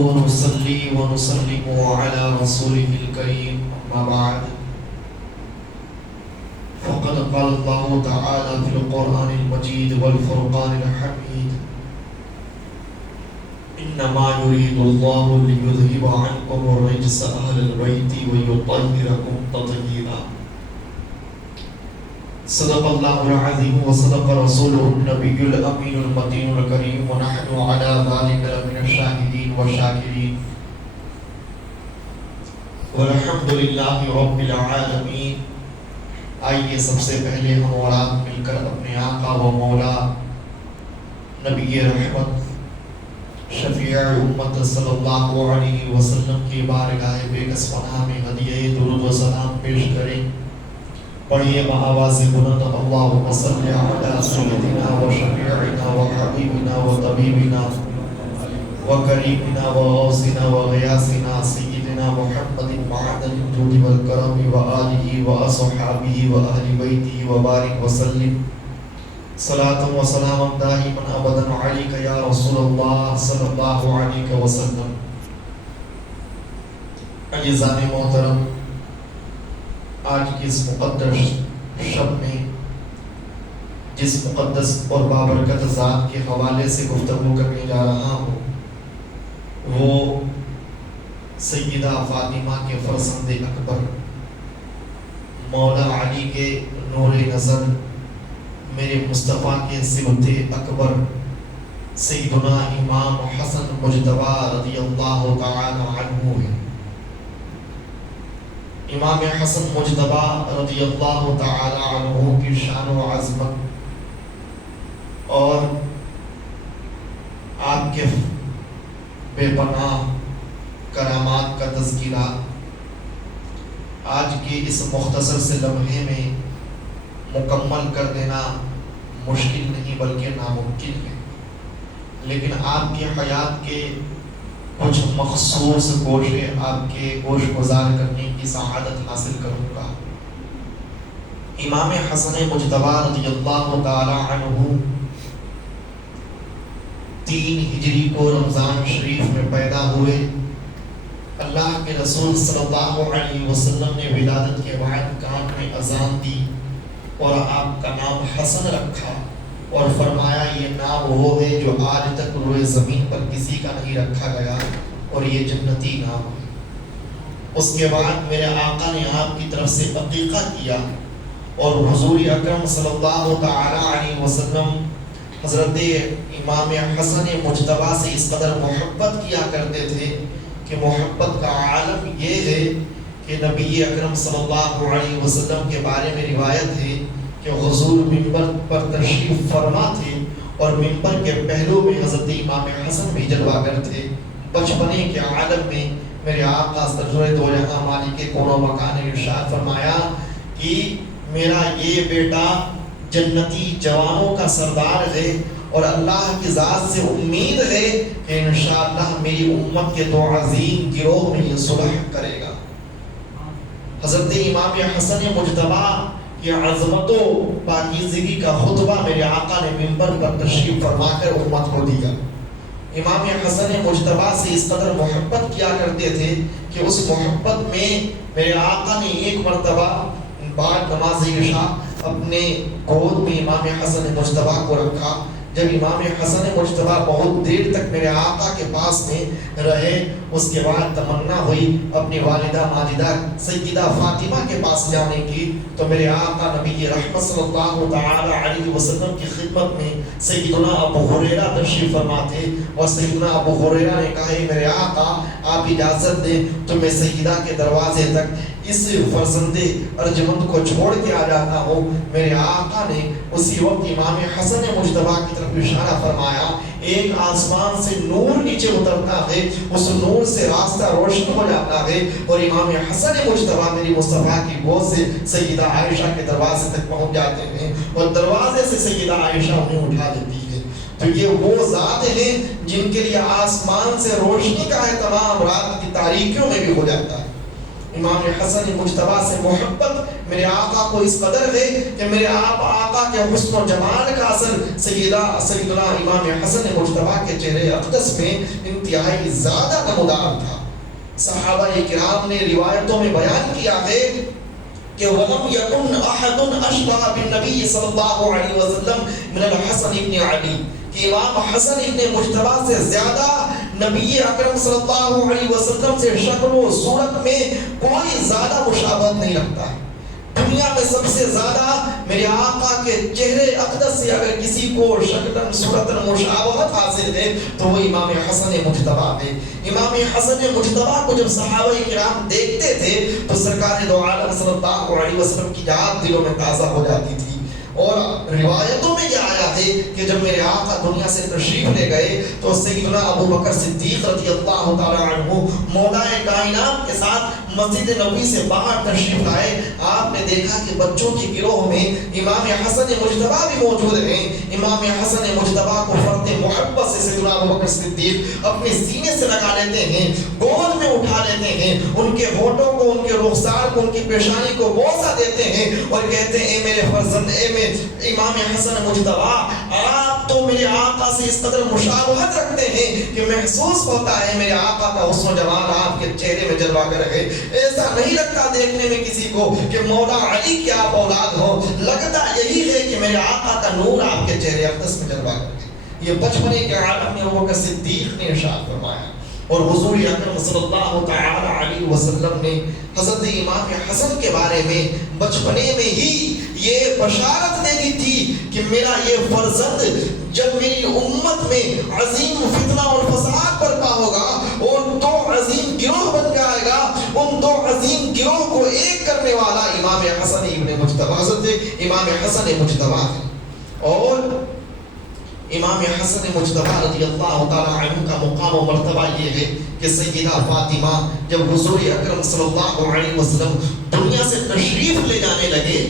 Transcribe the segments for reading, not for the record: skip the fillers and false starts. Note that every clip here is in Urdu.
ونصلي ونسلم على رسوله الكريم أما بعد فقد قال الله تعالى في القرآن المجيد والفرقان الحميد إنما يريد الله ليذهب عنكم الرجس أهل البيت ويطهركم تطهيرا صدق الله العظيم وصدق رسوله النبي الأمين المتين الكريم ونحن على ذلك لمن الشاهدين والشاكرين والحمد لله رب العالمين. آئیے سب سے پہلے ہم اور آپ مل کر اپنے آقا و مولا نبی رحمت شفیع امت صلی اللہ علیہ وسلم کی بارگاہ بے کس پناہ میں ہدیہ درود و سلام پیش کریں. پڑھیے بآواز بلند اللہم صلی علی سیدنا و شفیعنا و حبیبنا و طبیبنا و کریمنا و غوثنا و غیاثنا سیدنا محمد معدن الجود والکرم و آلہ و اصحابہ و اہل بیتہ و بارک وسلم صلاة و سلام دائما ابدا علیک یا رسول اللہ صلی اللہ علیہ وسلم. عزیزان محترم، آج کی اس مقدس شب میں جس مقدس اور بابرکت ذات کے حوالے سے گفتگو کرنے جا رہا ہوں وہ سیدہ فاطمہ کے فرزند اکبر مولا علی کے نور نظر میرے مصطفیٰ کے صبت اکبر سیدنا امام حسن مجتبی رضی اللہ تعالی عنہ ہے. امام حسن مجتبی رضی اللہ تعالی عنہ کی شان و عظمت اور آپ کے بے پناہ کرامات کا تذکرہ آج کے اس مختصر سے لمحے میں مکمل کر دینا مشکل نہیں بلکہ ناممکن ہے، لیکن آپ کی حیات کے کچھ مخصوص گوشے آپ کے گوش گزار کرنے کی سعادت حاصل کروں گا. امام حسن مجتبی رضی اللہ تعالی عنہ 3 ہجری کو رمضان شریف میں پیدا ہوئے. اللہ کے رسول صلی اللہ علیہ وسلم نے ولادت کے بعد کان میں اذان دی اور آپ کا نام حسن رکھا اور فرمایا یہ نام وہ ہے جو آج تک روئے زمین پر کسی کا نہیں رکھا گیا اور یہ جنتی نام ہے. اس کے بعد میرے آقا نے آپ کی طرف سے عقیقہ کیا اور حضور اکرم صلی اللہ تعالی علیہ وسلم حضرت امام حسن مجتبی سے اس قدر محبت کیا کرتے تھے کہ محبت کا عالم یہ ہے کہ نبی اکرم صلی اللہ علیہ وسلم کے بارے میں روایت ہے کہ حضور منبر پر تشریف فرما تھے اور منبر کے پہلو میں حضرت امام حسن بھی جلوہ گر تھے. بچپنے کے عالم میں میرے آقا سرور دو جہاں مالک کون و مکان نے ارشاد فرمایا کہ میرا یہ بیٹا جنتی جوانوں کا سردار ہے اور اللہ کی ذات سے امید ہے کہ انشاءاللہ میری امت کے 2 عظیم گروہ میں یہ صلح کرے گا. حضرت امام حسن مجتبی کی عظمت و پاکیزگی کا خطبہ میرے آقا نے منبر پر تشریف فرما کر امت کو دیا. امام حسن مجتبی سے اس قدر محبت کیا کرتے تھے کہ اس محبت میں میرے آقا نے ایک مرتبہ بعد نماز عشاء اپنے گود میں امام حسن مجتبی کو رکھا. جب امام حسن مجتبی بہت دیر تک میرے آقا کے پاس میں رہے اس کے بعد تمنا ہوئی اپنی والدہ ماجدہ سیدہ فاطمہ کے پاس جانے کی، تو میرے آقا نبی رحمت صلی اللہ تعالی علیہ وسلم کی خدمت میں سیدنا ابو ہریرہ تشریف فرما تھے اور سیدنا ابو ہریرہ نے کہا میرے آقا آپ اجازت دیں تو میں سیدہ کے دروازے تک اس فرزند ارجمند کو چھوڑ کے آ جاتا ہوں. میرے آقا نے اسی وقت امام حسن مجتبی کی طرف اشارہ فرمایا. ایک آسمان سے نور نیچے اترتا ہے، اس نور سے راستہ روشن ہو جاتا ہے اور امام حسن مجتبی میری مصطفیٰ کی گود سے سیدہ عائشہ کے دروازے تک پہنچ جاتے ہیں اور دروازے سے سیدہ عائشہ انہیں اٹھا دیتی ہے. تو یہ وہ ذات ہیں جن کے لیے آسمان سے روشنی کا اہتمام رات کی تاریکیوں میں بھی ہو جاتا ہے. امام حسن مجتبی سے محبت میرے آقا کو اس قدر ہے کہ میرے آقا کے حسن و جمال کا اثر سیدنا امام حسن مجتبی کے چہرے اقدس میں انتہائی زیادہ نمودار تھا. صحابہ کرام نے روایتوں میں بیان کیا ہے کہ وَلَمْ يَكُنْ أَحَدٌ أَشْبَهَ بِالنَّبِيِّ صلی اللہ علیہ وسلم من الحسن ابن علی، کہ امام حسن ابن مجتبیٰ سے زیادہ نبی اکرم صلی اللہ علیہ وسلم سے شکل و صورت میں کوئی زیادہ مشابہت نہیں رکھتا ہے. دنیا میں سب سے زیادہ میرے آقا کے چہرے اقدس سے اگر کسی کو شکلن صورتن مشابہت حاصل ہے تو وہ امام حسن مجتبیٰ ہے. امام حسن مجتبیٰ کو جب صحابہ کرام دیکھتے تھے تو سرکار دو عالم صلی اللہ علیہ وسلم کی یاد دلوں میں تازہ ہو جاتی تھی. اور روایتوں میں یہ آیا ہے کہ جب میرے آقا دنیا سے تشریف لے گئے تو سیدنا ابو بکر صدیق رضی اللہ تعالی عنہ مولا کائنات کے ساتھ مسجد نبوی سے باہر تشریف لائے. آپ نے دیکھا کہ بچوں کے گروہ میں امام حسن مجتبیٰ بھی موجود ہیں. امام حسن مجتبیٰ کو فرط محبت سے سیدنا ابو بکر صدیق اپنے سینے سے لگا لیتے ہیں، گود میں اٹھا لیتے ہیں، ان کے ہونٹوں کو، ان کے رخسار کو، ان کی پیشانی کو بوسہ دیتے ہیں اور کہتے ہیں اے میرے فرزند، اے میرے امام حسن مجتبیٰ، آپ تو میرے آقا سے اس قدر مشابہت رکھتے ہیں کہ محسوس ہوتا ہے میرے آقا کا حسن و جمال آپ کے چہرے میں جلوہ کر رہے. ایسا نہیں لگتا دیکھنے میں کسی کو کہ مولا علی کی آپ اولاد ہو، لگتا یہی ہے کہ میرے آقا کا نور آپ کے چہرے اقدس میں جلوہ کر رہے. یہ بچپنے کے عالم میں ابو بکر صدیق نے ارشاد فرمایا. اور حضور اکرم صلی اللہ تعالی علیہ وسلم نے حضرت امام حسن کے بارے میں بچپنے میں ہی یہ بشارت دے دی تھی کہ میرا یہ فرزند جب میری امت میں عظیم فتنہ اور فساد برپا ہوگا اور دو عظیم گروہ بن جائے گا، ان دو عظیم گروہ کو ایک کرنے والا امام حسن ابن مجتبیٰ، حضرت امام حسن مجتبیٰ ہے. اور امام حسن مجتبیٰ رضی اللہ تعالی عنہ کا مقام و مرتبہ یہ ہے کہ سیدہ فاطمہ جب حضور اکرم صلی اللہ علیہ وسلم دنیا سے تشریف لے جانے لگے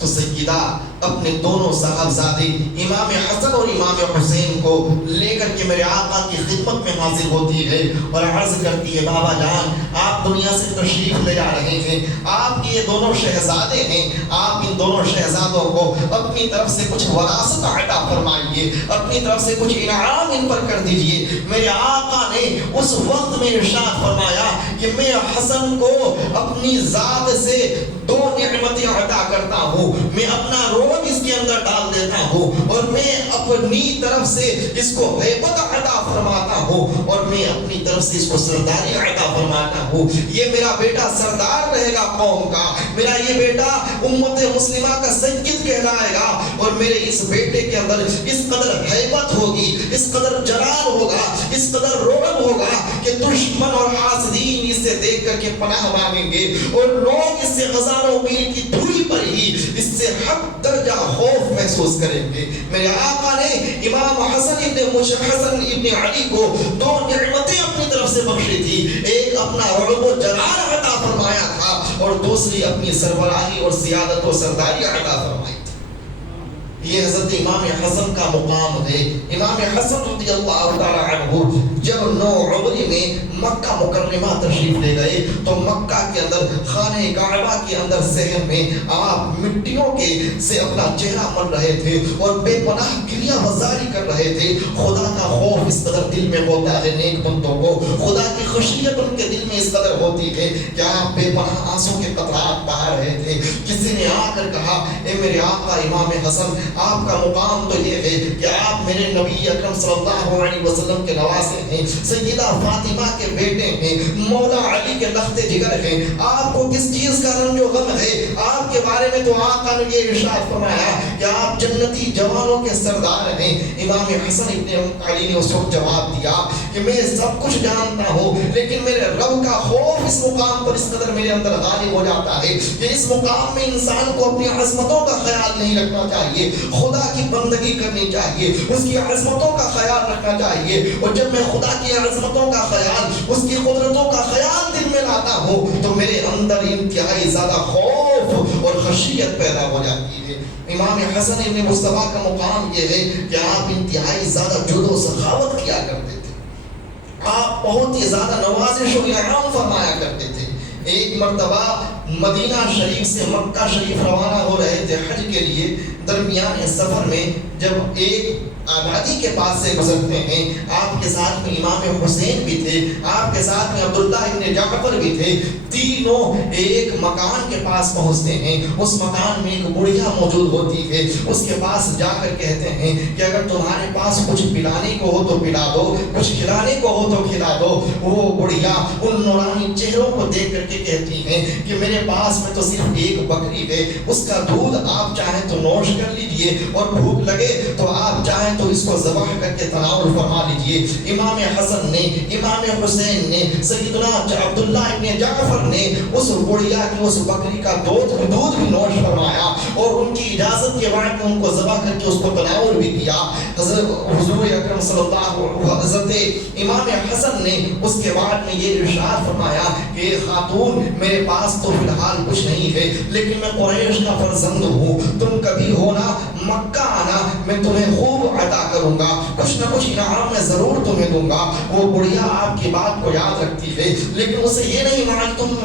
تو سیدہ اپنے دونوں صاحبزادے امام حسن اور امام حسین کو لے کر کے میرے آقا کی خدمت میں حاضر ہوتی ہے اور عرض کرتی ہے بابا جان آپ دنیا سے تشریف لے جا رہے ہیں، آپ کے یہ دونوں شہزادے ہیں، آپ ان دونوں شہزادوں کو اپنی طرف سے کچھ وراثت عطا فرمائیے، اپنی طرف سے کچھ انعام ان پر کر دیجئے. میرے آقا نے اس وقت میں ارشاد فرمایا کہ میں حسن کو اپنی ذات سے دو نعمتیں عطا کرتا ہوں، میں اپنا روح اس کے اندر ڈال دیتا ہوں اور میں اپنی طرف سے اس کو ہیبت عطا فرماتا ہوں اور میں اپنی طرف سے اس کو سرداری عطا فرماتا ہوں. یہ میرا بیٹا سردار رہے گا قوم کا، میرا یہ بیٹا امت مسلمہ کا سید کہلائے گا اور میرے اس بیٹے کے اندر اس قدر ہیبت ہوگی، اس قدر جلال ہوگا، اس قدر رعب ہوگا کہ دشمن اور حاسدین اسے دیکھ کر کے پناہ مانگیں گے اور لوگ اس سے ہزاروں میل کی دوری پر ہی اس سے حق درجہ خوف محسوس کریں گے. میرے آقا نے امام حسن ابن علی کو دو نعمتیں اپنی طرف سے بخشی تھی، ایک اپنا رعب و جلال عطا فرمایا تھا اور دوسری اپنی سربراہی اور سیادت و سرداری عطا فرمائی تھی. یہ حضرت امام حسن کا مقام ہے. امام حسن رضی اللہ تعالی عنہ جب 9 عمری میں مکہ مکرمہ تشریف لے گئے تو مکہ کے اندر خانہ کعبہ کے اندر صحن میں آپ مٹیوں کے سے اپنا چہرہ مل رہے تھے اور بے پناہ گریہ وزاری کر رہے تھے. خدا کا خوف اس قدر دل میں ہوتا ہے نیک بندوں کو، خدا کی خشیت ان کے دل میں اس قدر ہوتی ہے کہ آپ بے پناہ آنسوں کے قطرات بہا رہے تھے. کسی نے آ کر کہا اے میرے آقا امام حسن، آپ کا مقام تو یہ ہے کہ آپ میرے نبی اکرم صلی اللہ علیہ وسلم کے نواسے ہیں، سیدہ فاطمہ کے بیٹے ہیں، مولا علی کے لخت جگر ہیں، آپ کو کس چیز کا رنج و غم ہے؟ آپ کے بارے میں تو آقا نے یہ ارشاد فرمایا کہ آپ جنتی جوانوں کے سردار ہیں. امام حسن ابن علی نے اس وقت جواب دیا کہ میں سب کچھ جانتا ہوں لیکن میرے رب کا خوف اس مقام پر اس قدر میرے اندر غالب ہو جاتا ہے کہ اس مقام میں انسان کو اپنی عظمتوں کا خیال نہیں رکھنا چاہیے، خدا کی بندگی کرنی چاہیے، اس کی عظمتوں کا خیال رکھنا چاہیے. اور جب میں خدا کی عظمتوں کا خیال، اس کی قدرتوں کا خیال دل میں لاتا ہوں تو میرے اندر انتہائی زیادہ خوف اور خشیت پیدا ہو جاتی ہے. امام حسن ابن مصطفیٰ کا مقام یہ ہے کہ آپ انتہائی زیادہ جود و سخاوت کیا کرتے تھے، آپ بہت ہی زیادہ نوازش و انعام فرمایا کرتے تھے. ایک مرتبہ مدینہ شریف سے مکہ شریف روانہ ہو رہے تھے حج کے لیے، درمیان سفر میں جب ایک آبادی کے پاس سے گزرتے ہیں. آپ کے ساتھ میں امام حسین بھی تھے, آپ کے ساتھ میں عبداللہ ابن جعفر بھی تھے. تینوں ایک مکان کے پاس پہنچتے ہیں. اس مکان میں ایک بڑھیا موجود ہوتی ہے. اس کے پاس جا کر کہتے ہیں کہ اگر تمہارے پاس کچھ پلانے کو ہو تو پلا دو, کچھ کھلانے کو ہو تو کھلا دو. وہ بڑھیا ان نورانی چہروں کو دیکھ کر کے کہتی ہیں کہ میرے پاس میں تو صرف ایک بکری ہے, اس کا دودھ آپ چاہیں تو نوش کر لیجئے, اور بھوک لگے تو آپ چاہیں تو اس کو ذبح کر کے تناول فرما لیجئے. امام حسن نے, امام حسین نے, سیدنا عبداللہ ابن جعفر نے اس بڑھیا کی اس بکری کا دودھ بھی نوش فرمایا, اور ان کی اجازت کے بعد ان کو ذبح کر کے اس کو تناول بھی کیا. حضور اکرم صلی اللہ علیہ وسلم, حضرت امام حسن نے اس کے بعد میں یہ ارشاد فرمایا کہ خاتون میرے پاس تو فی الحال کچھ نہیں ہے, لیکن میں قریش کا فرزند ہوں, تم کبھی ہونا مکہ آنا, میں تمہیں خوب عطا کروں گا, کچھ نہ کچھ انعام میں ضرور تمہیں دوں گا. وہ بڑھیا آپ کی بات کو یاد رکھتی ہے, لیکن اسے یہ نہیں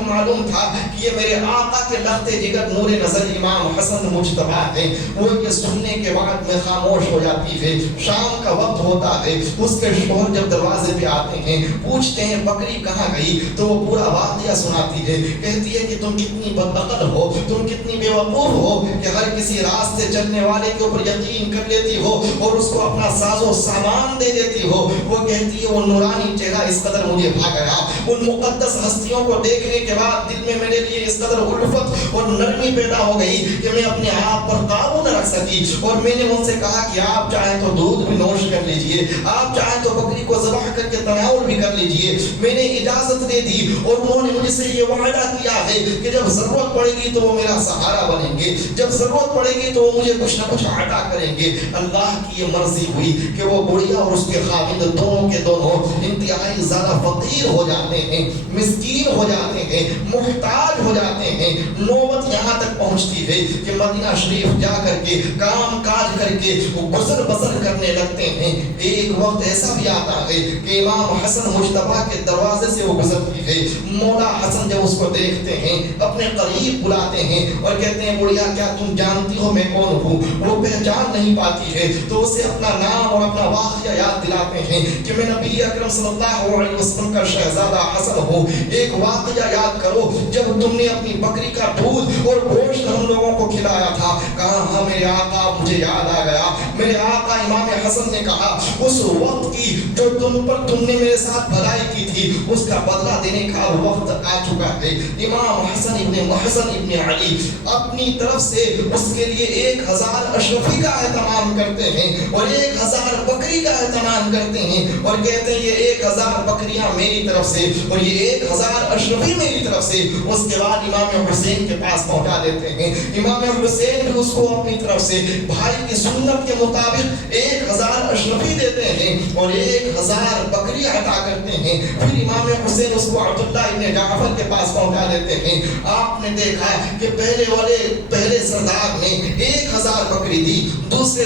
معلوم تھا کہ یہ میرے آقا کے لخت جگر نور نظر امام حسن مجتبیٰ ہے. وہ یہ سننے کے بعد میں خاموش ہو جاتی ہے. شام کا وقت ہوتا ہے, اس کے شوہر جب دروازے پہ آتے ہیں, پوچھتے ہیں بکری کہاں گئی, تو وہ پورا واقعہ سناتی ہے. کہتی ہے کہ تم کتنی بدعقل ہو, تم کتنی بے وقوف ہو کہ ہر کسی راستے چلنے والے کے اوپر یقین کر لیتی ہو اور اس کو اپنا ساز و سامان دے دیتی ہو. وہ کہتی ہے وہ نورانی چہرہ اس قدر مجھے بھا گیا, ان مقدس ہستیوں کو دیکھنے کے بعد دل میں میرے لیے اس قدر الفت اور نرمی پیدا ہو گئی کہ میں اپنے آپ پر قابو نہ رکھ سکی. اور میں نے ان سے کہا کہ آپ چاہیں تو دودھ بھی نوش کر لیجئے, آپ چاہیں تو بکری کو ذبح کر کے تناول بھی کر لیجئے. میں نے اجازت دے دی, اور انہوں نے مجھ سے یہ وعدہ کیا ہے کہ جب ضرورت پڑے گی تو وہ میرا سہارا بنیں گے, جب ضرورت پڑے گی تو وہ مجھے کچھ نہ کچھ عطا کریں گے. اللہ کی یہ مرضی ہوئی کہ وہ بڑھیا اور اس کے خاوند دونوں کے دونوں انتہائی زیادہ فقیر ہو جاتے ہیں, مسکین ہو جاتے ہیں, محتاج ہو جاتے ہیں. نوبت یہاں تک پہنچتی ہے کہ مدینہ شریف جا کر کے کام کاج کر کے وہ گزر بسر کرنے لگتے ہیں. ایک وقت ایسا بھی آتا ہے کہ امام حسن مجتبیٰ کے دروازے سے وہ گزرتی ہے. مولا حسن جب اس کو دیکھتے ہیں اپنے قریب بلاتے ہیں اور کہتے ہیں بڑھیا کیا تم جانتی ہو میں کون ہوں؟ وہ پہچان نہیں پاتی ہے تو اسے اپنا نام اور اپنا واقعہ یاد دلاتے ہیں کہ میں نبی اکرم صلی اللہ علیہ وسلم کا شہزادہ حسن ہوں. ایک واقعہ یاد کرو جب تم نے اپنی بکری کا دودھ اور گوشت ہم لوگوں کو کھلایا تھا. کہا ہاں میرے آقا مجھے یاد آ گیا. میرے آقا امام حسن نے کہا اس وقت کی جو تم نے میرے ساتھ بھلائی کی تھی اس کا بدلہ دینے کا وقت آ چکا ہے. امام حسن ابن علی اپنی طرف سے اس کے لیے 1000 اشرفی کا اہتمام کرتے ہیں اور 1000 بکری کا اہتمام کرتے ہیں اور کہتے ہیں یہ 1000 بکریاں میری طرف سے اور یہ 1000 اشرفی میری طرف سے. اس کے بعد امام حسین کے پاس پہنچا دیتے ہیں. امام حسین بھی اس کو اپنی طرف سے بھائی کی سنت کے مطابق 1000 اشرفی دیتے ہیں اور 1000 بکری عطا کرتے ہیں. پھر امام حسین اس کو عبداللہ ابن جعفر کے پاس پہنچا دیتے ہیں. آپ نے دیکھا کہ پہلے سردار نے 1000 بکری دی, دوسرے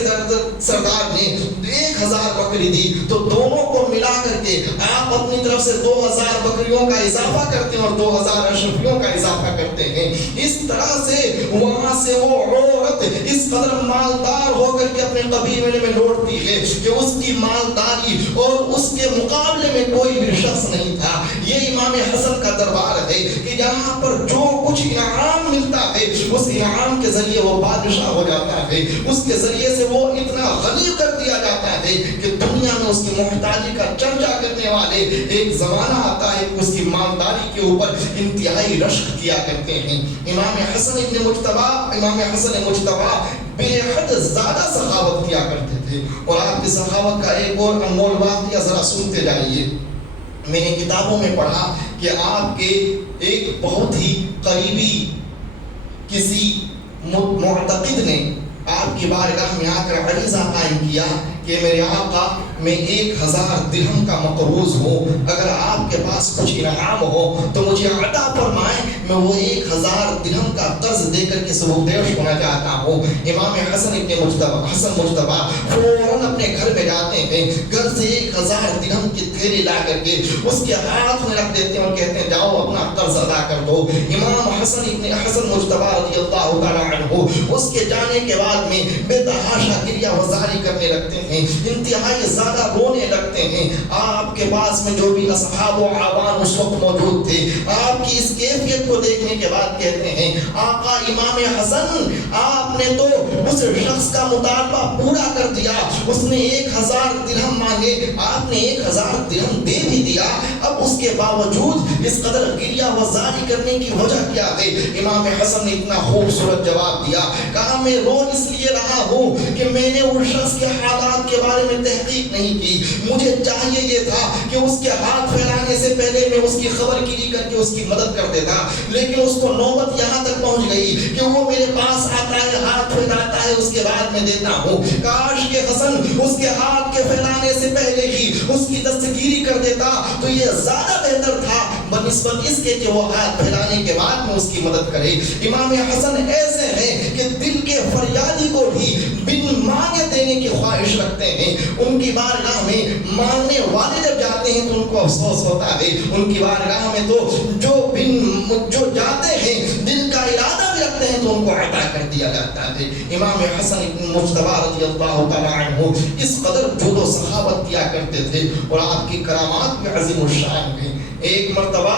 سردار نے 1000 بکری دی, تو دونوں کو ملا کر کے آپ اپنی طرف سے 2000 بکریوں کا اضافہ کرتے ہیں اور 2000 اشرفیوں کا اضافہ کرتے ہیں. اس طرح سے وہاں سے وہ عورت اس قدر مالدار ہو کر کے اپنے قبیلے میں لوٹتی ہے کہ اس کی مالداری اور اس کے مقابلے میں کوئی بھی شخص نہیں تھا. یہ امام حسن کا دربار ہے کہ یہاں پر جو کچھ انعام ملتا ہے اس انعام کے ذریعے وہ بادشاہ ہو جاتا ہے, اس کے ذریعے سے وہ اتنا غنی کر دیا جاتا ہے کہ دنیا میں اس کی محتاجی کا چرچا کرنے والے ایک زمانہ آتا ہے کہ اس کی مالداری کے اوپر انتہائی رشک کیا کرتے ہیں. امام حسن مجتبیٰ بے حد زیادہ سخاوت کیا کرتے تھے اور آپ کی سخاوت کا ایک اور انمول واقعہ ذرا سنتے جائیے. میں نے کتابوں میں پڑھا کہ آپ کے ایک بہت ہی قریبی کسی معتقد نے آپ کی بارگاہ میں آ کر عریضہ قائم کیا کہ میرے آقا میں 1000 درہم کا مقروض ہوں, اگر آپ کے پاس کچھ انعام ہو تو مجھے عطا فرمائیں, میں وہ 1000 درہم کا قرض دے کر کے سبکدوش ہونا چاہتا ہوں۔ امام حسن مجتبی فوراً اپنے گھر میں جاتے ہیں، گھر سے 1000 درہم کی تھیلی لا کر کے اس کے ہاتھ میں رکھ دیتے ہیں اور کہتے ہیں جاؤ اپنا قرض ادا کر دو۔ امام حسن مجتبی رضی اللہ تعالی عنہ اس کے جانے کے بعد میں بے تحاشا گریہ وزاری کرنے لگتے ہیں، انتہائی زیادہ رونے لگتے ہیں۔ آپ کے پاس میں جو بھی اصحاب و عوام اس وقت موجود تھے، آپ کی اس کیفیت کو دیکھنے کے بعد کہتے ہیں آقا امام حسن آپ نے تو اس شخص کا مطالبہ پورا کر دیا، اس نے 1000 درہم مانگے، آپ نے 1000 درہم دے بھی دیا، اب اس کے باوجود اس قدر گریہ وزاری کرنے کی وجہ کیا ہے؟ امام حسن نے اتنا خوبصورت جواب دیا، کہا میں رو اس لیے رہا ہوں کہ میں نے اس شخص کے حالات کے بارے میں تحقیق نہیں کی، مجھے چاہیے یہ تھا کہ اس کے ہاتھ پھیلانے سے پہلے میں اس کی خبر گیری کر کے اس کی مدد کر دیتا، لیکن اس کو نوبت یہاں تک پہنچ گئی کہ وہ میرے پاس آتا ہے، ہاتھ پھیلاتا ہے، اس کے بعد میں دیتا ہوں۔ کاش کہ حسن اس کے ہاتھ کے پھیلانے سے پہلے ہی اس کی دستگیری کر دیتا تو یہ زیادہ بہتر تھا بنسبت اس کے کہ وہ ہاتھ پھیلانے کے بعد میں اس کی مدد کرے۔ امام حسن ایسے ہیں کہ دل کے فریادی کو بھی بن مانگے دینے کی خواہش رکھتے ہیں، ان کی بارگاہ میں مانگنے والے جب جاتے ہیں تو ان کو افسوس ہوتا ہے، ان کی بارگاہ میں تو جو جاتے ہیں دل کا ارادہ بھی رکھتے ہیں تو ان کو عطا کر دیا جاتا ہے۔ امام حسن مجتبی رضی اللہ تعالی عنہ اس قدر جود و سخاوت کیا کرتے تھے اور آپ کی کرامات بھی عظیم الشان ہیں۔ ایک مرتبہ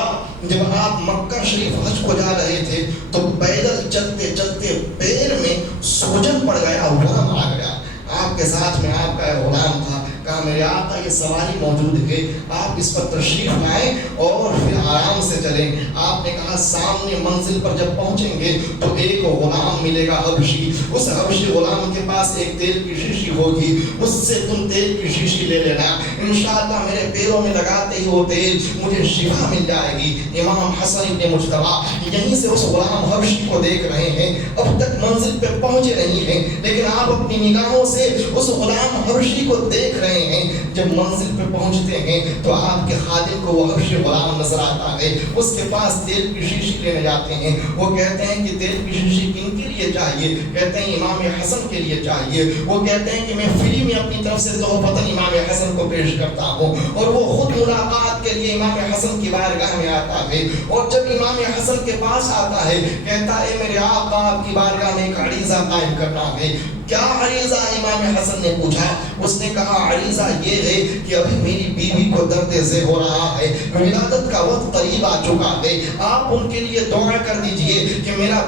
جب آپ مکہ شریف حج کو جا رہے تھے تو پیدل چلتے چلتے پیر میں سوجن پڑ گیا، ورم آ گیا، آپ کے ساتھ میں آپ کا غلام تھا، کہا میرے آقا یہ سواری موجود ہے، آپ اس پر تشریف لائیں اور پھر آرام سے چلیں۔ آپ نے کہا سامنے منزل پر جب پہنچیں گے تو ایک غلام ملے گا حبشی، اس حبشی غلام کے پاس ایک تیل کی شیشی ہوگی، اس سے تم تیل کی شیشی لے لینا، انشاءاللہ میرے پیروں میں لگاتے ہی وہ تیل مجھے شفا مل جائے گی۔ امام حسن ابن مجتبی یہیں سے اس غلام حبشی کو دیکھ رہے ہیں، اب تک منزل پہ پہنچے نہیں ہیں، لیکن آپ اپنی نگاہوں سے اس غلام حبشی کو دیکھ رہے ہیں۔ جب منزل پہ پہنچتے ہیں تو آپ کے خادم کو وہ حبشی غلام نظر آتا ہے، اس کے پاس تیل کی شیشی لینے جاتے ہیں، وہ کہتے ہیں کہ تیل کی شیشی کن کے لیے چاہیے؟ کہتے ہیں امام حسن کے لیے چاہیے۔ وہ کہتے ہیں کہ میں فری میں اپنی طرف سے تحفتاً امام حسن کو پیش کرتا ہوں، اور وہ خود ملاقات کے لیے امام حسن کی بارگاہ میں آتا ہے، اور جب امام حسن کے پاس آتا ہے کہتا ہے میرے آقا آپ کی بارگاہ میں ایک عریضہ قائم کرنا ہے۔ کیا عریضہ؟ امام حسن نے پوچھا۔ اس نے کہا عریضہ یہ ہے کہ ابھی میری بیوی کو درد ذہ ہو رہا ہے، ولادت کا وقت قریب آ چکا ہے، آپ ان کے لیے دعا کر دیجئے کہ میرا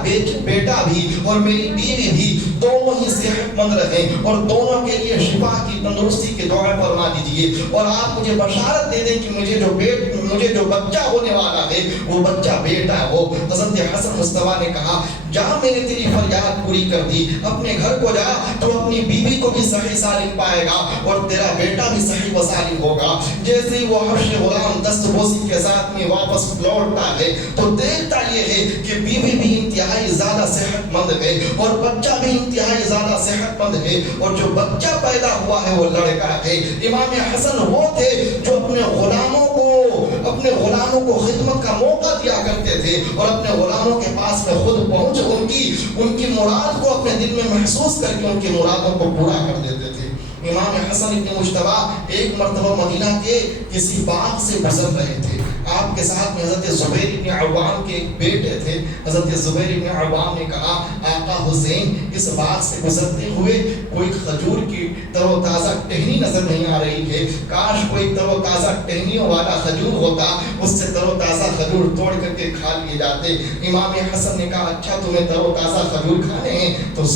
بیٹا بھی اور میری بیوی بھی دونوں ہی صحت مند رہیں، اور دونوں کے لیے شفا کی تندرستی کی دعا فرما دیجئے، اور آپ مجھے بشارت دے دیں کہ مجھے جو بچہ ہونے والا ہے وہ بچہ بیٹا ہو۔ حضرت حسن مصطفیٰ نے کہا جا میں نے تیری فریاد پوری کر دی، اپنے گھر کو جا تو اپنی بیوی کو بھی صحیح سالم پائے گا اور تیرا بیٹا بھی صحیح و سالم ہوگا۔ جیسے ہی وہ حبشی غلام دست بوسی کے ساتھ میں واپس لوٹتا ہے تو دیکھتا یہ ہے کہ بیوی بھی انتہائی زیادہ صحت مند ہے اور بچہ بھی انتہائی زیادہ صحت مند ہے، اور جو بچہ پیدا ہوا ہے وہ لڑکا ہے۔ امام حسن وہ تھے جو اپنے غلاموں کو خدمت کا موقع دیا کرتے تھے اور اپنے غلاموں کے پاس میں خود پہنچ ان کی مراد کو اپنے دل میں محسوس کر کے ان کی مرادوں کو پورا کر دیتے تھے۔ امام حسن ابن مجتبی ایک مرتبہ مدینہ کے کسی باغ سے گزر رہے تھے، آپ کے ساتھ میں حضرت زبیر ابن عوام کے ایک بیٹے تھے۔ حضرت زبیر ابن عوام نے کہا آقا حسین اس باغ سے گزرتے ہوئے کوئی کھجور کی تر و تازہ ٹہنی نظر نہیں آ رہی ہے، کاش کوئی تر و تازہ ٹہنیوں والا کھجور ہوتا، اس سے تر و تازہ کھجور توڑ کر کے کھا لیے جاتے۔ امام حسن نے کہا اچھا تمہیں تر و تازہ کھجور کھانے ہیں تو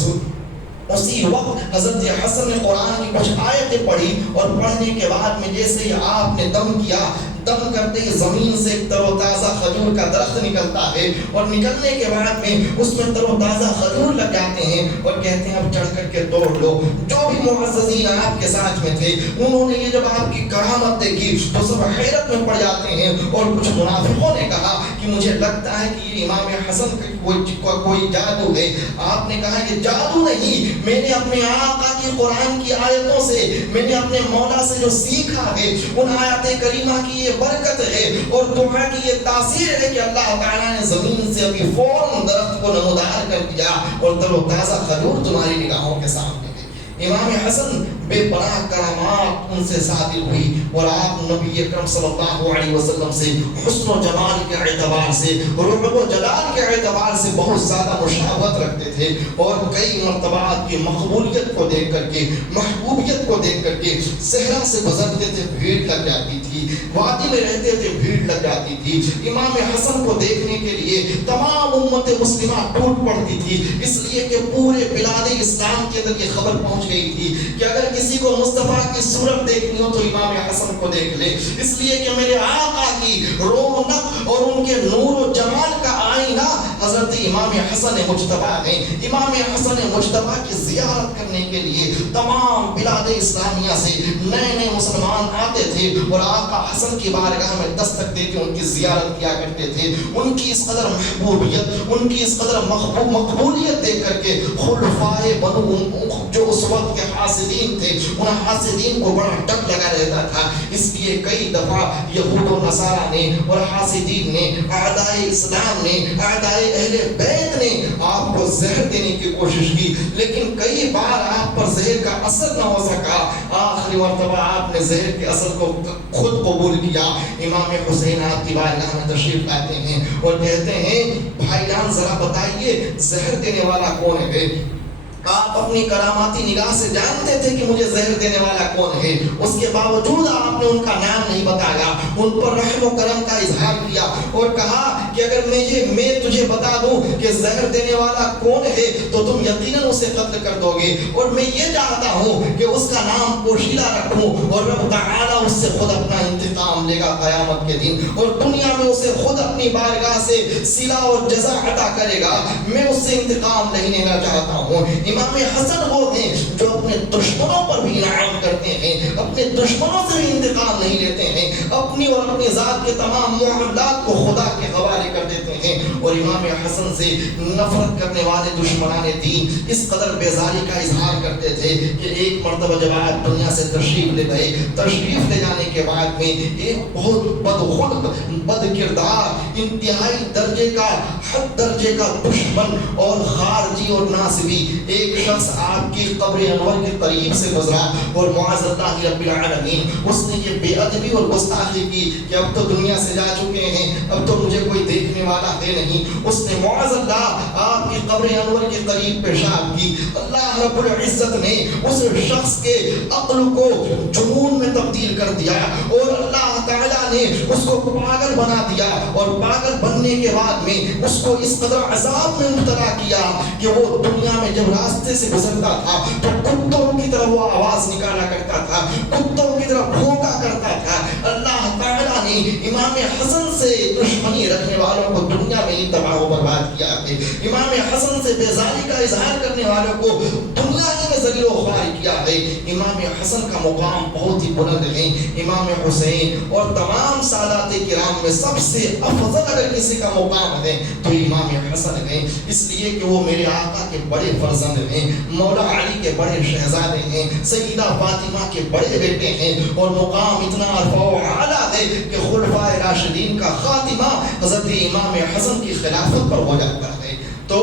اسی وقت حضرت حسن نے قرآن کی کچھ آیتیں پڑھی، اور پڑھنے کے بعد میں جیسے ہی آپ نے دم کیا، دم کرتے ہی زمین سے ایک تر و تازہ کھجور کا درخت نکلتا ہے، اور نکلنے کے بعد میں اس میں تر و تازہ کھجور لگ جاتے ہیں اور کہتے ہیں اب چڑھ کر کے توڑ لو۔ جو بھی معززین آپ کے ساتھ میں تھے انہوں نے یہ جب آپ کی کرامت دیکھی تو سب حیرت میں پڑ جاتے ہیں، اور کچھ منافقوں نے کہا کہ مجھے لگتا ہے کہ یہ امام حسن کا کوئی جادو ہے۔ آپ نے کہا یہ جادو نہیں، میں نے اپنے آقا کی قرآن کی آیتوں سے، میں نے اپنے مولا سے جو سیکھا ہے ان آیات کریمہ کی یہ یہ برکت ہے اور دعا کی یہ تاثیر ہے کہ اللہ تعالیٰ نے زمین سے ابھی فوراً درخت کو نمودار کر دیا اور تر و تازہ کھجور تمہاری نگاہوں کے سامنے ہے۔ امام حسن بے پناہ کرامات ان سے صادر ہوئی اور آپ نبی اکرم صلی اللہ علیہ وسلم سے حسن و جمال کے اعتبار سے، رعب و جلال کے اعتبار سے بہت زیادہ مشابہت رکھتے تھے، اور کئی مرتبہ آپ کی مقبولیت کو دیکھ کر کے، محبوبیت کو دیکھ کر کے صحرا سے گزرتے تھے بھیڑ لگ جاتی تھی، وادی میں رہتے تھے بھیڑ لگ جاتی تھی۔ امام حسن کو دیکھنے کے لیے تمام امت مسلمہ ٹوٹ پڑتی تھی، اس لیے کہ پورے بلاد اسلام کے اندر یہ خبر پہنچ گئی تھی کہ اگر کسی کو مصطفیٰ کی صورت دیکھنی ہو تو امام حسن کو دیکھ لے، اس لیے کہ میرے آقا کی رونق اور ان کے نور و جمال کا آئینہ حضرت امام حسن مجتبی ہیں۔ امام حسن مجتبی کی زیارت کرنے کے لیے تمام بلاد اسلامیہ سے نئے نئے مسلمان آتے تھے اور آقا حسن کی بارگاہ میں دستک دے کے ان کی زیارت کیا کرتے تھے۔ ان کی اس قدر محبوبیت، ان کی اس قدر مقبولیت دیکھ کر کے خلفائے بنو جو اس وقت کے حاسدین تھے، ان حاسدین کو بڑا ڈر لگا رہتا تھا، اس لیے کئی دفعہ یہود و نصارہ نے اور حاسدین نے، اعداء اسلام نے، اعداء اہل بیت نے آپ کو زہر دینے کی کوشش کی، لیکن کئی بار آپ پر زہر کا اثر نہ ہو سکا۔ آخری مرتبہ آپ نے زہر کے اثر کو خود قبول کیا۔ امام حسین آپ کی بارگاہ میں تشریف لاتے ہیں اور کہتے ہیں بھائی جان ذرا بتائیے زہر دینے والا کون ہے؟ آپ اپنی کراماتی نگاہ سے جانتے تھے کہ مجھے زہر دینے والا کون ہے، اس کے باوجود آپ نے ان کا نام نہیں بتایا، ان پر رحم و کرم کا اظہار کیا اور کہا کہ اگر میں تجھے بتا دوں کہ زہر دینے والا کون ہے تو تم یقیناً اسے قتل کر دو گے، اور میں یہ چاہتا ہوں کہ اس کا نام پوشیدہ رکھوں اور رب تعالیٰ اس سے خود اپنا انتقام لے گا قیامت کے دن، اور دنیا میں اسے خود اپنی بارگاہ سے صلہ اور جزا عطا کرے گا، میں اس سے انتقام نہیں لینا چاہتا ہوں۔ امام حسن وہ ہیں جو اپنے دشمنوں پر بھی انعام کرتے ہیں، اپنے دشمنوں سے بھی انتقام نہیں لیتے ہیں، اپنی اور اپنی ذات کے تمام معاملات کو خدا کے حوالے کر دیتے ہیں، اور امام حسن سے نفرت کرنے والے دشمنان دین اس قدر بیزاری کا اظہار کرتے تھے کہ ایک مرتبہ جب آپ دنیا سے تشریف لے گئے، تشریف لے جانے کے بعد میں ایک بہت بدخلق، بد کردار، انتہائی درجے کا، حد درجے کا دشمن اور خارجی اور ناصبی ایک شخص آپ کی قبر انور کے قریب سے گزرا اور معاذ اللہ رب العالمین اس نے یہ بے ادبی اور گستاخی کی کہ اب تو دنیا سے جا چکے ہیں، اب تو مجھے کوئی دیکھنے والا ہے نہیں۔ اس نے معاذ اللہ آپ کی قبر انور کے قریب پیشاب کی۔ اللہ رب العزت نے اس شخص کے عقل کو جنون میں تبدیل کر دیا اور اللہ تعالیٰ نے اس کو پاگل بنا دیا، اور پاگل بننے کے بعد میں اس کو اس قدر عذاب میں مبتلا کیا کہ وہ دنیا میں جب راستے سے گزرتا تھا تو کتوں کی طرح وہ آواز نکالا کرتا تھا، کتوں کی طرح بھونکا کرتا تھا۔ اللہ تعالیٰ نے امام حسن سے دشمنی رکھنے والوں کو دنیا میں ہی تباہ و برباد کیا ہے، امام حسن سے بیزاری کا اظہار کرنے والوں کو دنیا ہی میں ذلیل و خوار کیا ہے۔ امام حسن کا مقام بہت ہی بلند ہے۔ امام حسین اور تمام سادات کرام میں سب سے افضل اگر کسی کا مقام ہے تو امام حسن ہے، اس لیے کہ وہ میرے آقا کے بڑے فرزند ہیں، مولا علی کے بڑے شہزادے ہیں، سیدہ فاطمہ کے بڑے بیٹے ہیں، اور مقام اتنا عرفہ و اعلیٰ ہے کہ خلفائے راشدین کا خاتمہ حضرت امام حسن کی خلافت پر ہو جاتا ہے۔ تو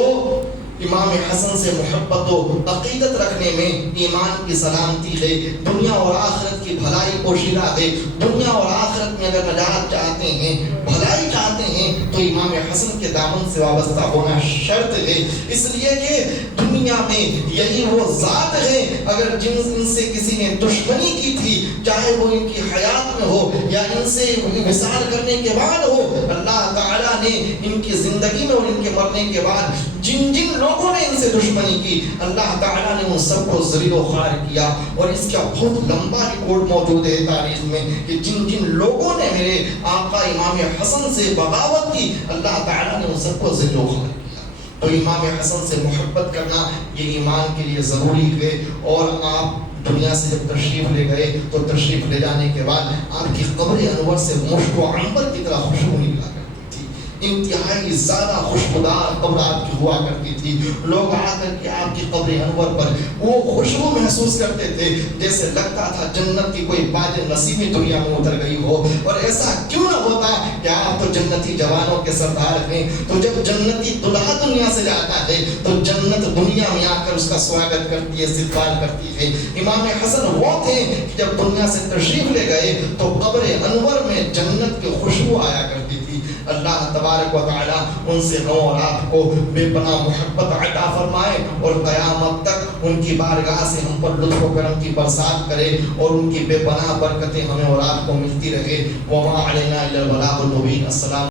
امام حسن سے محبت و عقیدت رکھنے میں ایمان کی سلامتی ہے، دنیا اور آخرت کی بھلائی پوشیدہ ہے۔ دنیا اور آخرت میں اگر نجات چاہتے ہیں، بھلائی چاہتے ہیں تو امام حسن کے دامن سے وابستہ ہونا شرط ہے، اس لیے کہ دنیا میں یہی وہ ذات ہے اگر ان سے کسی نے دشمنی کی تھی، چاہے وہ ان کی حیات میں ہو یا ان سے وصال کرنے کے بعد ہو، اللہ تعالیٰ نے ان کی زندگی میں اور ان کے مرنے کے بعد جن جن لوگوں نے ان سے دشمنی کی، اللہ تعالیٰ نے ان سب کو ذلیل و خوار کیا، اور اس کا بہت لمبا ریکارڈ موجود ہے تاریخ میں کہ جن جن لوگوں نے میرے آقا امام حسن سے بغاوت کی، اللہ تعالیٰ نے ان سب کو ذلیل و خوار کیا۔ تو امام حسن سے محبت کرنا یہ ایمان کے لیے ضروری ہے، اور آپ دنیا سے جب تشریف لے گئے تو تشریف لے جانے کے بعد آپ کی قبر انور سے مشک و عنبر کی طرح خوشبو نکلا کرتی تھی، انتہائی زیادہ خوشبودار قبر آپ کی ہوا کرتی تھی. لوگ آ کر کے آپ کی قبر انور پر وہ خوشبو محسوس کرتے تھے جیسے لگتا تھا جنت کی کوئی باج نصیبی دنیا میں اتر گئی ہو. اور ایسا کیوں نہ ہوتا کہ آپ تو جنتی جوانوں کے سردار ہیں. تو جب جنتی دلہا دنیا سے جاتا ہے تو جنت دنیا میں آ کر اس کا سواگت کرتی ہے, استقبال کرتی ہے. امام حسن وہ تھے کہ جب دنیا سے تشریف لے گئے تو قبر انور میں جنت کی خوشبو آیا کرتی تھی. اللہ تبارک و تعالی ان سے ہم اور آپ کو بے پناہ محبت عطا فرمائے اور قیامت تک ان کی بارگاہ سے ہم پر لطف و کرم کی برسات کرے اور ان کی بے پناہ برکتیں ہمیں اور آپ کو ملتی رہے. وما علینا الا البلاغ المبین. السلام